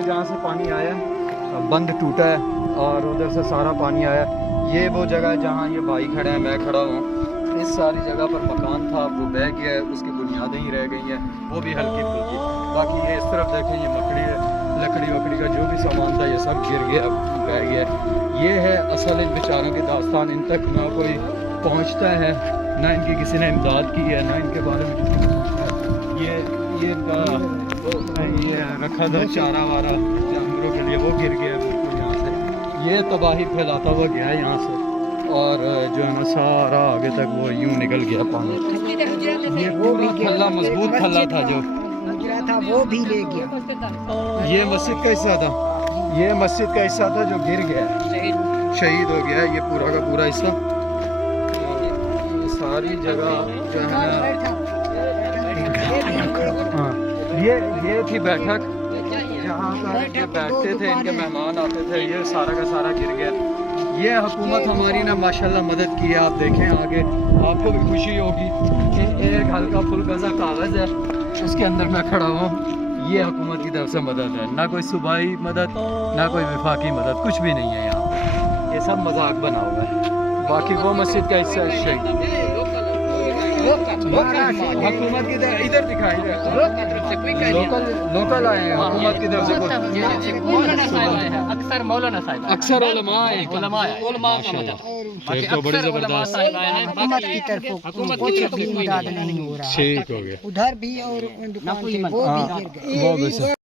है जहाँ से पानी आया है, बंद टूटा है और उधर से सारा पानी आया। ये वो जगह है जहाँ ये भाई खड़े हैं, मैं खड़ा हूँ। इस सारी जगह पर मकान था, वो बह गया है, उसकी बुनियादें ही रह गई हैं, वो भी हल्की फुल्की। बाकी ये इस तरफ देखें, ये मकड़ी है, लकड़ी वकड़ी का जो भी सामान था ये सब गिर गया, बह गया। ये है असल इन बेचारों की दास्तान। इन तक ना कोई पहुँचता है, ना इनकी किसी ने इमदाद की है, ना इनके बारे में किसी ने पूछा है। ये रखा था चारा वारा जानवरों के लिए, वो गिर गया बिल्कुल यहाँ से। ये तबाही फैलाता हुआ गया है यहाँ से, और जो है ना सारा आगे तक वो यूं निकल गया पानी। ये पूरा थल्ला, मजबूत थल्ला था जो वो भी ले गया। ये मस्जिद का हिस्सा था, ये मस्जिद का हिस्सा था जो गिर गया, शहीद हो गया है ये पूरा का पूरा हिस्सा। सारी जगह जो है ना, हाँ ये थी बैठक जहाँ पर ये बैठते थे, इनके मेहमान आते थे। ये सारा का सारा गिर गया। ये हुकूमत हमारी ने माशाल्लाह मदद की है। आप देखें आगे, आपको भी खुशी होगी कि एक हल्का फुल्का सा कागज़ है, उसके अंदर मैं खड़ा हूँ। ये हुकूमत की तरफ से मदद है, ना कोई सूबाई मदद, ना कोई वफाकी मदद, कुछ भी नहीं है यहाँ। ये सब मजाक बना हुआ है। बाकी वो मस्जिद का हिस्सा है शहीद हुकूमत की तरफ, इधर दिखाई लोकल आए हैं हुकूमत की तरफ से। अक्सर मौलाना साहब, अक्सर उलमा आए, उलमा का मदद, तो बड़ी जबरदस्त हुकूमत की तरफ कुछ भी इमदाद नहीं हो रहा। ठीक हो गया उधर भी और दुकान पे वो भी गिर गए। वो भी